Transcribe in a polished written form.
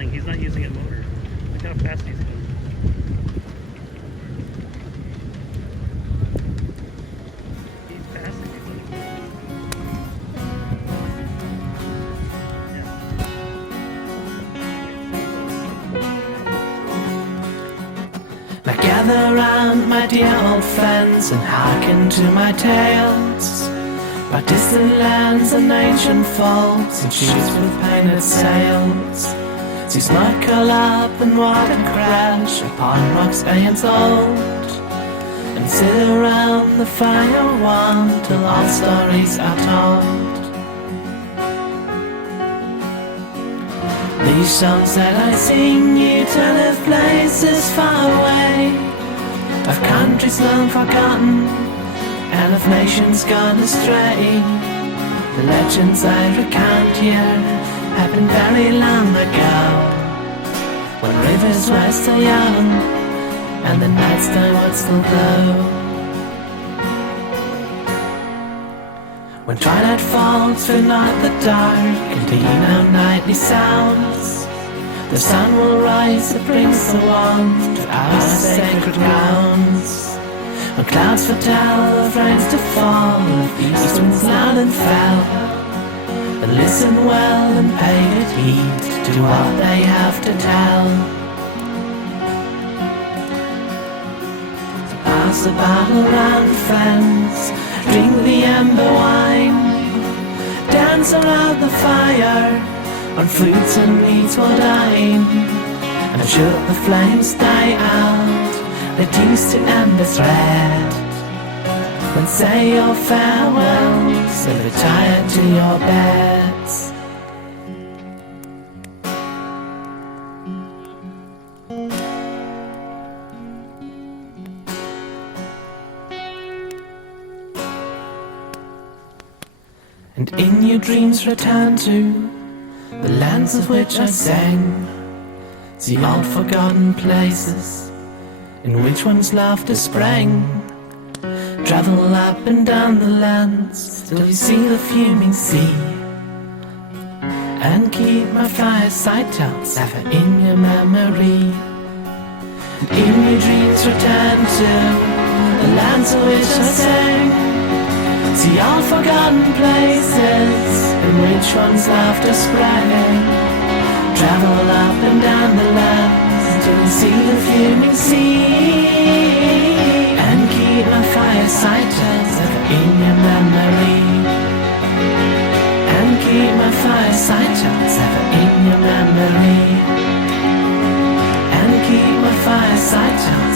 paddling. He's not using a motor. Look how fast he's going. He's fast if he's on a motor. Now gather round, my dear old friends, and hearken to my tales about distant lands and ancient folks, and ships with painted sails. See smoke curl up and water crash upon rocks aeons old, and sit around the fire warm till all stories are told. These songs that I sing you tell of places far away, of countries long forgotten, and of nations gone astray. The legends I recount here happened very long ago, when rivers were still young and the night sky would still glow. When twilight falls, fill not the dark, and heed no nightly sounds. The sun will rise that brings the warmth to our sacred grounds. When clouds foretell of rains to fall, of east winds loud and fell, and listen well and pay good heed to what they have to tell. So pass the bottle round, friends, drink the amber wine, dance around the fire, on fruits and meats we'll dine, and should the flames die out, let use to embers red, then say your farewells and retire to your beds. And in your dreams return to the lands of which I sang, the old forgotten places in which once laughter sprang. Travel up and down the lands till you see the fuming sea, and keep my fireside tales ever in your memory. And in your dreams return to the lands of which I sang, see all forgotten places in which once laughter sprang. Travel up and down the lands till you see the fuming sea, and keep my fireside tales ever in your memory. And keep my fireside tales ever in your memory. And keep my fireside tales